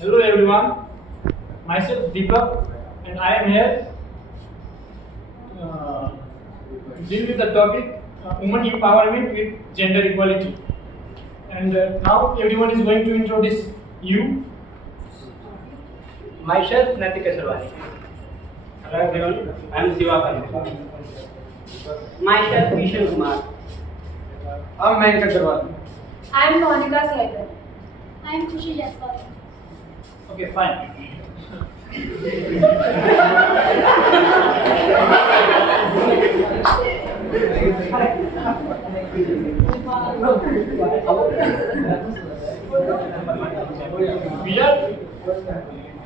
Hello everyone, myself Deepak and I am here to deal with the topic women empowerment with gender equality. And now everyone is going to introduce you. Myself, Natika Sarwani. Hello everyone, I am Siva Khalid. Myself, Vishen Kumar. I'm Venkat Agarwal. I am Monica Sehgal. I am Khushi Jaspal. Okay, fine.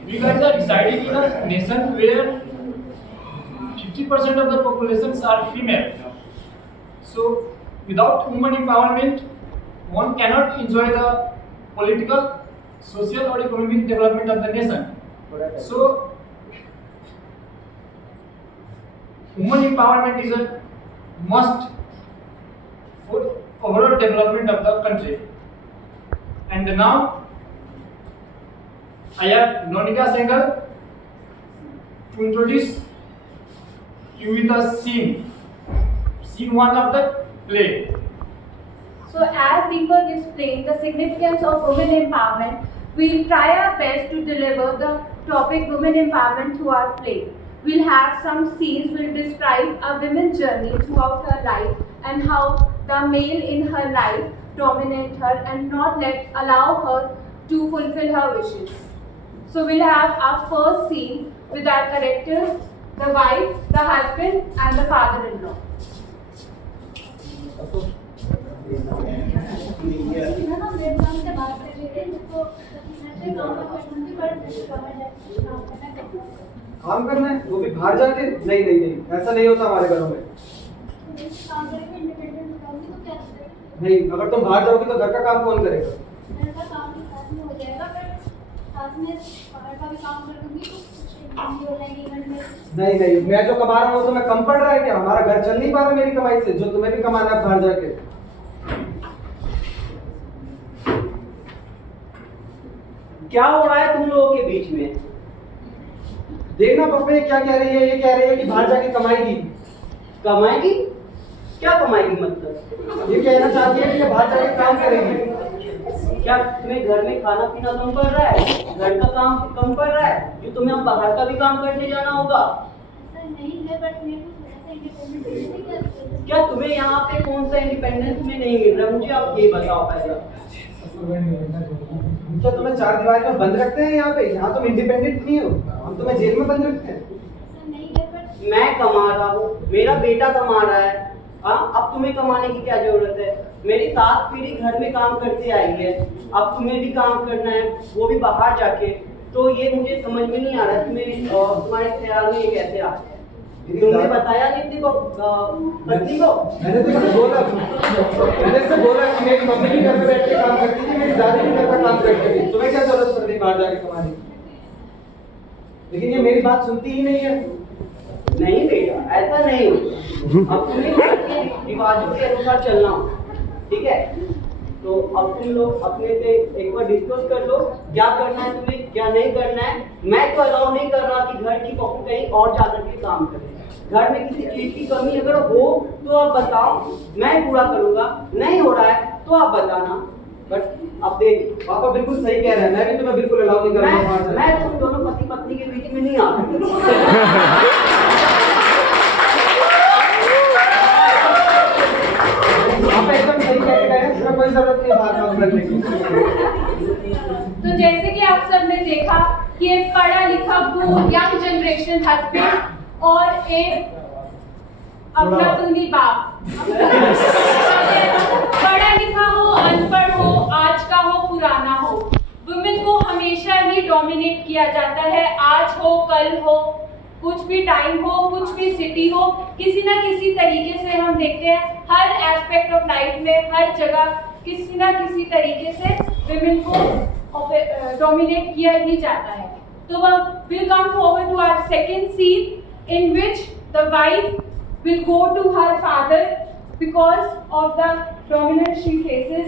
We guys are residing in a nation where 50% of the populations are female. So, without women empowerment, one cannot enjoy the political, social, or economic development of the nation. So, women empowerment is a must for overall development of the country. And now, I have Monica Sehgal to introduce you with a scene one of the play. So as Deepak explained the significance of women empowerment, we'll try our best to deliver the topic women empowerment through our play. We'll have some scenes will describe a woman's journey throughout her life and how the male in her life dominate her and not allow her to fulfill her wishes. So we'll have our first scene with our characters, the wife, the husband and the father-in-law. काम करना है वो भी बाहर जाके नहीं नहीं नहीं ऐसा नहीं होता हमारे घरों में। नहीं अगर तुम बाहर जाओगी तो घर का काम कौन करेगा? नहीं नहीं मैं जो कमा रहा हूँ तो मैं कम पड़ रहा है क्या? हमारा घर चल नहीं पा रहा मेरी कमाई से जो तुम्हें भी कमाना है बाहर जाके। क्या हो रहा है तुम लोगों के बीच में? देखना पापा ये क्या कह रही है, ये कह रही है कि बाहर जाके कमाएगी। कमाएगी? क्या कमाएगी मतलब? ये कहना चाहती है कि ये बाहर जाके काम करेगी। क्या तुम्हें घर में खाना पीना कम पड़ रहा है? घर का काम कम पड़ रहा है? जो तुम्हें अब बाहर का भी काम करने जाना होगा? क्या तुम्हें यहाँ पे कौन सा इंडिपेंडेंस में नहीं मिल रहा? मुझे आप ये बताओ पहले। क्या तुम्हें चार दीवार में बंद रखते हैं यहाँ पे? यहाँ तुम इंडिपेंडेंट नहीं हो, हम तुम्हें जेल में बंद रखते हैं। मैं कमा रहा हूँ, मेरा बेटा कमा रहा है, हाँ अब तुम्हें कमाने की क्या जरूरत है? मेरी 7 पीढ़ी घर में काम करते आई है, अब तुम्हें भी काम करना है, वो भी बाहर जाके। तो ये मुझे समझ में नहीं आ रहा तुम्हें तुम्हारे ख्याल में ये कैसे आ? तुमने बताया नहीं थी पत्नी को? मैंने तो बोला कि मेरी मम्मी भी घर में बैठ के काम करती थी, मेरी दादी भी घर में काम करती थी, तुम्हें क्या जरूरत पड़ती बाहर जाके कमाने की? लेकिन ये मेरी बात सुनती ही नहीं है। नहीं बेटा ऐसा नहीं होता, अब तुम्हें घर के रिवाजों के अनुसार चलना हो, ठीक है? तो अब तुम लोग अपने से एक बार डिस्कस कर लो क्या करना है तुम्हें, क्या नहीं करना है। मैं तो अलाउ नहीं कर रहा कि घर की बहू कहीं और जा करके काम करे। घर में किसी चीज की कमी अगर हो तो आप बताओ, मैं पूरा करूंगा, नहीं हो रहा है तो आप बताना। बट अब देख पापा बिल्कुल सही कह रहे हैं, मैं भी तुम्हें बिल्कुल अलाउ नहीं कर रहा। मैं तुम दोनों पति पत्नी के बीच में नहीं आता। एकदम सही कह रहे हैं, इसमें कोई जरूरत नहीं है बात करने की। तो जैसे कि आप सब ने देखा कि एक पढ़ा लिखा यंग जनरेशन हस्बैंड और एक अफलातूनी बाप, पढ़ा लिखा हो अनपढ़ हो, आज का हो पुराना हो, वुमेन को हमेशा ही डोमिनेट किया जाता है। आज हो कल हो, कुछ भी टाइम हो, कुछ भी सिटी हो, किसी ना किसी तरीके से हम देखते हैं हर एस्पेक्ट ऑफ लाइफ में, हर जगह किसी ना किसी तरीके से विमेन को डोमिनेट किया ही जाता है। तो we'll come forward to our second scene in which the wife will go to her father because of the dominance she faces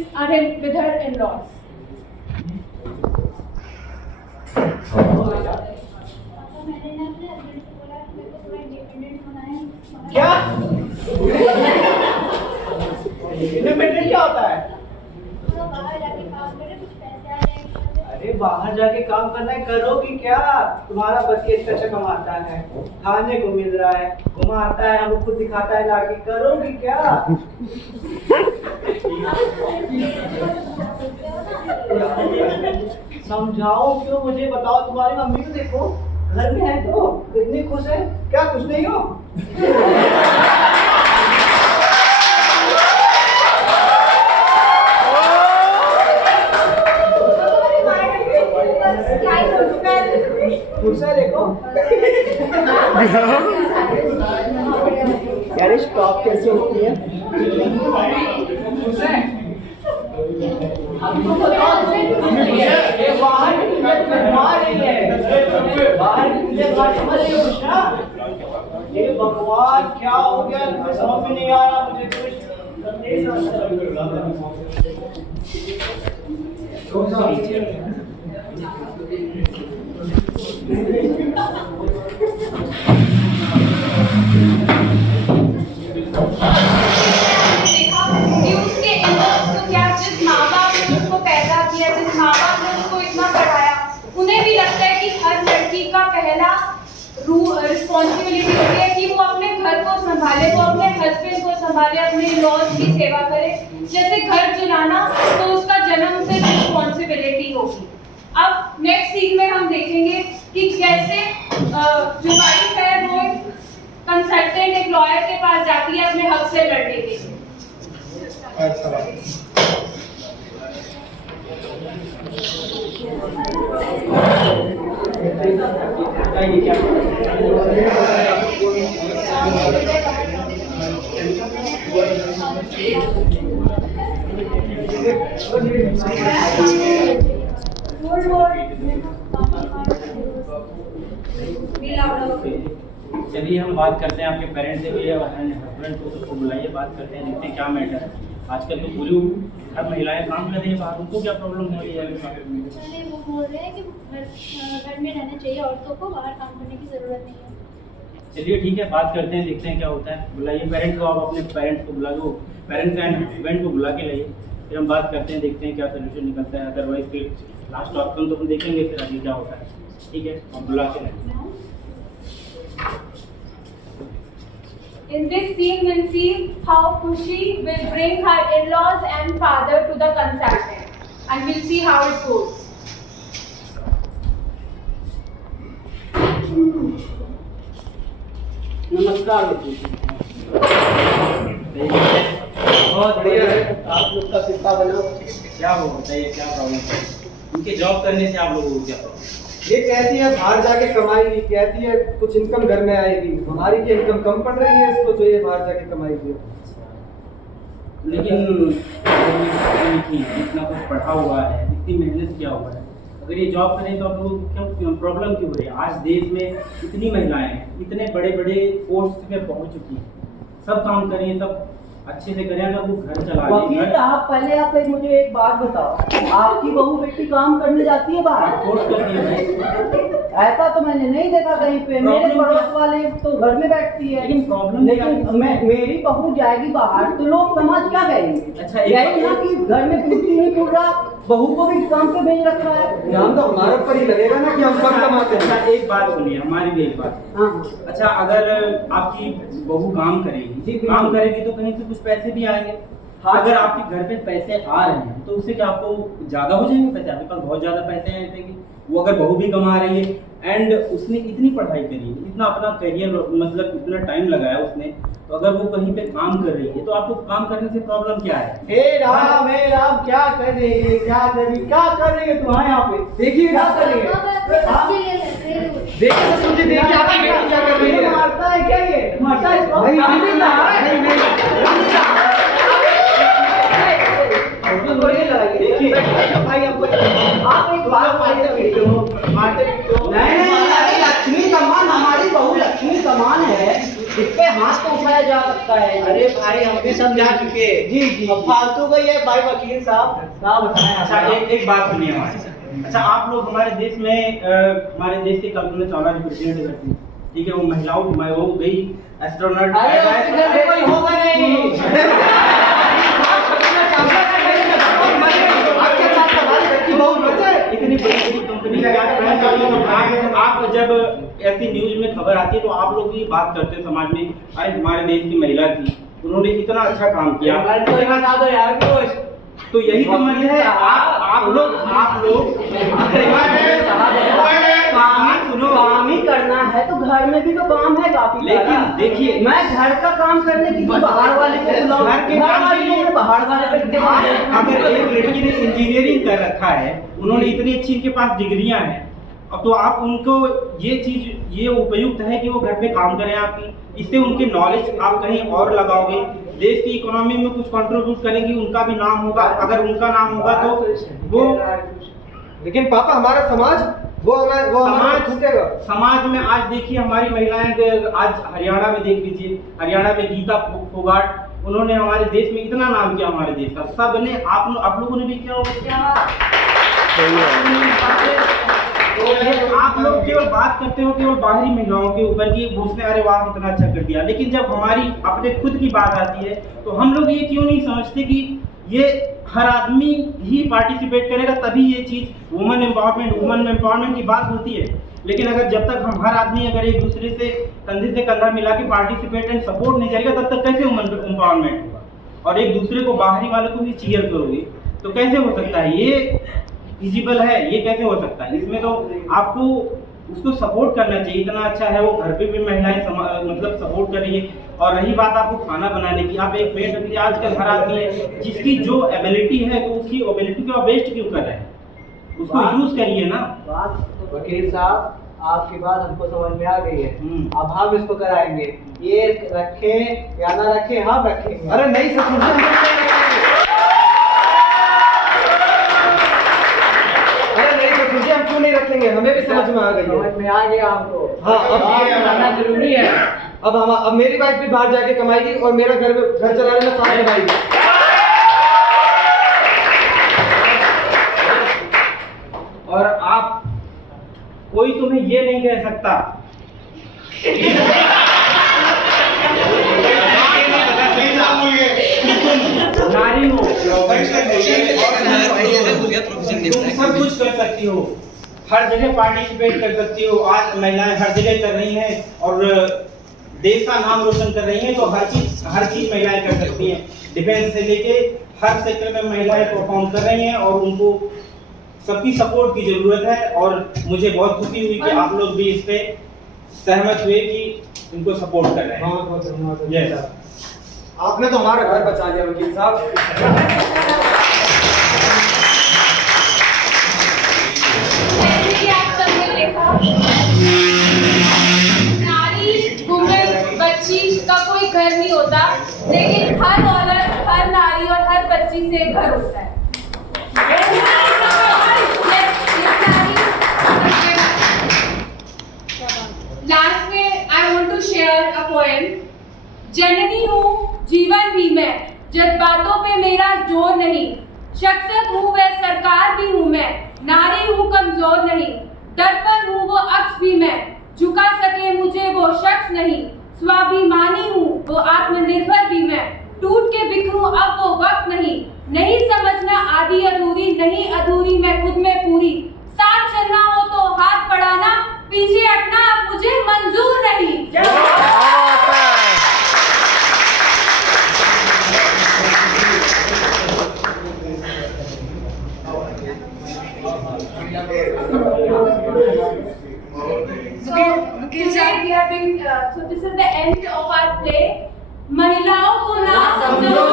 with her in-laws. मैंने ना अपने हस्बैंड को बोला मेरे को थोड़ा इंडिपेंडेंट होना है। क्या इंडिपेंडेंट क्या होता है? थोड़ा बाहर जाके काम करे, कुछ पैसे आ जाएंगे। अरे बाहर जाके काम करना है, करोगी क्या? तुम्हारा पति अच्छा अच्छा कमाता है, खाने को मिल रहा है, घुमाता है, हमको खुद दिखाता है लाके, करोगी क्या? समझाओ क्यों, मुझे बताओ। तुम्हारी मम्मी को देखो, घर में है तो इतनी खुश है, क्या खुश नहीं हो? खुश है देखो। यार स्टॉप कैसे होती है? खुश है? ये बाहर की इज्जत बनवा रही है, बाहर की इज्जत समझ रही हो ना? ये भगवान क्या हो गया, तुम्हें समझ में नहीं आ रहा, मुझे कुछ नहीं समझ रिस्पॉन्सिबिलिटी होती है कि वो अपने घर को संभाले, वो अपने हस्बैंड को संभाले, अपने लॉज की सेवा करे। जैसे घर चलाना तो उसका जन्म से रिस्पॉन्सिबिलिटी होगी। अब नेक्स्ट सीन में हम देखेंगे कि कैसे जो वाइफ है वो कंसल्टेंट एक लॉयर के पास जाती है अपने हक से लड़ने के लिए। चलिए हम बात करते हैं आपके पेरेंट्स से भी और हस्बैंड को सबको बुलाइए, बात करते हैं, देखते हैं क्या मैटर है। आजकल तो पूरी हर महिलाएं काम कर रही है बाहर, उनको क्या प्रॉब्लम हो रही है? अरे वो बोल रहे हैं कि घर में रहना चाहिए, औरतों को बाहर काम करने की जरूरत नहीं है। चलिए ठीक है, बात करते हैं, देखते हैं क्या होता है। बुलाइए पेरेंट्स को, आप अपने पेरेंट्स को बुला दो, पेरेंट्स एंड हस्बैंड को बुला के लाइए, फिर हम बात करते हैं, देखते हैं क्या सोल्यूशन निकलता है। अदरवाइज फिर लास्ट ऑप्शन तो हम देखेंगे फिर आगे क्या होता है। ठीक है, हम बुला के लाइए। In this scene, we'll see how Khushi will bring her in-laws and father to the consultant, and we'll see how it goes. नमस्कार बहुत बढ़िया है, आप लोग का सिक्का बना। क्या वो बताइए, क्या प्रॉब्लम है? उनके जॉब करने से आप लोगों को क्या प्रॉब्लम? ये कहती है बाहर जाके कमाएगी, कहती है कुछ इनकम घर में आएगी, हमारी की इनकम कम पड़ रही है, इसको चाहिए बाहर जाके कमाएगी। लेकिन इतना कुछ पढ़ा हुआ है, इतनी मेहनत किया हुआ है, अगर ये जॉब करें तो आप लोगों को क्यों प्रॉब्लम क्यों हो रही है? आज देश में इतनी महिलाएं हैं, इतने बड़े बड़े पोस्ट पे पहुंच चुकी हैं, सब काम करें, सब अच्छे से करें, अगर वो घर चला वकील साहब, पहले आप मुझे एक बात बताओ, आपकी बहू बेटी काम करने जाती है बाहर? पोस्ट करती है। ऐसा तो मैंने नहीं देखा कहीं पे। मेरे पड़ोस वाले तो घर में बैठती है। लेकिन प्रॉब्लम मेरी बहू जाएगी बाहर तो लोग समाज क्या कहेंगे? अच्छा, यही ना कि घर में कुछ नहीं पूछ रहा, बहू को भी काम पे भेज रखा है। ध्यान तो हमारे ऊपर ही लगेगा ना कि हम कम कमाते हैं। अच्छा एक बात सुनिए, हमारी भी एक बात। हाँ। अच्छा, अगर आपकी बहू काम करेगी, काम करेगी तो कहीं से कुछ पैसे भी आएंगे। हाँ। अगर आपके घर पे पैसे आ रहे हैं तो उससे क्या आपको ज्यादा हो जाएंगे पैसे? आपके पास बहुत ज्यादा पैसे हैं ऐसे कि वो अगर बहू भी कमा रही है एंड उसने इतनी पढ़ाई करी, इतना अपना करियर मतलब इतना टाइम लगाया उसने, तो अगर वो कहीं पे काम कर रही है तो आपको काम करने से प्रॉब्लम क्या है? हे राम क्या कर रही है, क्या कर रही है तुम्हारे यहाँ पे? देखिए क्या कर रही है, देखिए तो समझे, देखिए आपकी बेटी क्या कर रही है। मारता है क्या ये? मारता है इसको? नहीं, देखिए भाई, आपको आप एक बात मारते पीटो। नहीं, लक्ष्मी समान हमारी बहू लक्ष्मी समान है, इस पे हाथ तो उठाया जा सकता है। अरे भाई, हम भी समझा चुके। जी, अब फालतू का ये भाई वकील साहब ना बताएं। अच्छा एक बात सुनिए हमारी, अच्छा, आप लोग हमारे देश में हमारे देश के कल्पना चावला जो प्रेसिडेंट करती है, ठीक है, वो महिलाओं वो गई एस्ट्रोनॉट। अरे उसके घर में कोई होगा नहीं। इतनी बड़ी कंपनी आप जब ऐसी न्यूज में खबर आती है तो आप लोग ये बात करते हैं समाज में, अरे हमारे देश की महिला थी, उन्होंने इतना अच्छा काम किया। तो यही तो मर्जी है। आप लोग सुनो, काम ही करना है तो घर में भी तो काम है काफी। लेकिन देखिए, मैं घर का काम करने की बाहर वाले को बुलाऊं, घर के काम के लिए बाहर वाले को अगर एक लड़की ने इंजीनियरिंग कर रखा है, उन्होंने इतनी अच्छी इनके पास डिग्रियां हैं, अब तो आप उनको ये उपयुक्त है कि वो घर पे काम करें आपकी, इससे उनके नॉलेज आप कहीं और लगाओगे, देश की इकोनॉमी में कुछ कंट्रीब्यूट करेंगी, उनका भी नाम होगा। अगर उनका नाम होगा तो वो, लेकिन पापा हमारा समाज वो छूटेगा। समाज में आज देखिए हमारी महिलाएं, आज हरियाणा में देख लीजिए, हरियाणा में गीता फोगाट, उन्होंने हमारे देश में इतना नाम किया, हमारे देश का सबने, आप लोगों ने भी किया होगा। आप लोग केवल बात करते हो केवल बाहरी महिलाओं के ऊपर की, घोषणे अरे वाह कितना अच्छा कर दिया, लेकिन जब हमारी अपने खुद की बात आती है तो हम लोग ये क्यों नहीं समझते कि ये हर आदमी ही पार्टिसिपेट करेगा तभी ये चीज वुमेन एम्पावरमेंट की बात होती है। लेकिन अगर जब तक हम हर आदमी अगर एक दूसरे से कंधे से कंधा मिला के पार्टिसिपेट एंड सपोर्ट नहीं करेगा तब तक कैसे वुमेन एम्पावरमेंट होगा? और एक दूसरे को बाहरी वाले को भी चीयर करोगे तो कैसे हो सकता है? ये फिजिबल है? ये कैसे हो सकता है? इसमें तो आपको उसको सपोर्ट करना चाहिए, इतना अच्छा है वो, घर पे भी महिलाएं मतलब सपोर्ट कर रही है। और रही बात आपको खाना बनाने की, आप एक मेड रखिए, आजकल हर आदमी है जिसकी जो एबिलिटी है तो उसकी एबिलिटी को आप वेस्ट क्यों कर रहे हैं? उसको यूज करिए ना। वकील साहब, आपकी बात हमको समझ में आ गई है, अब हम इसको कराएंगे, ये रखें या ना रखें, हम रखेंगे। अरे नहीं ससुर जी, हम क्यों नहीं रखेंगे? हमें भी समझ में आ गई है। समझ में आ गया हमको। हाँ, अब करना जरूरी है। अब मेरी वाइफ भी बाहर जाके कमाएगी और मेरा घर चलाने में साथ निभाएगी। और आप, कोई तुम्हें ये नहीं कह सकता नारी हो, तुम सब कुछ कर सकती हो, हर जगह पार्टिसिपेट कर सकती हो। आज महिलाएं हर जगह कर रही हैं और देश का नाम रोशन कर रही हैं, तो हर चीज महिलाएं कर सकती हैं। डिफेंस से लेके हर सेक्टर में महिलाएं परफॉर्म कर रही हैं और उनको सबकी सपोर्ट की जरूरत है। और मुझे बहुत खुशी हुई कि आप लोग भी इस पे सहमत हुए कि इनको सपोर्ट कर रहे हैं। बहुत धन्यवाद। आपने तो हमारा घर बचा दिया वकील साहब। जैसे कि आप सबने देखा, नारी, वुमेन, बच्ची का कोई घर नहीं होता, लेकिन हर औरत, हर नारी और हर बच्ची से घर होता है। लास्ट में I want to share a poem. जननी हूँ, जीवन भी मैं, जज्बातों पे मेरा जोर नहीं, शख्सियत हूँ वह सरकार भी हूँ मैं, नारी हूँ कमजोर नहीं, दर्पण हूँ वो अक्स भी मैं, झुका सके मुझे वो शख्स नहीं, स्वाभिमानी हूँ वो आत्मनिर्भर भी मैं, टूट के बिखरूं अब वो वक्त नहीं समझना आधी अधूरी, नहीं अधूरी मैं खुद में पूरी, साथ चलना हो तो हाथ बढ़ाना, पीछे हटना अब मुझे मंजूर नहीं। So this is the end of our play. महिलाओं को ना समझो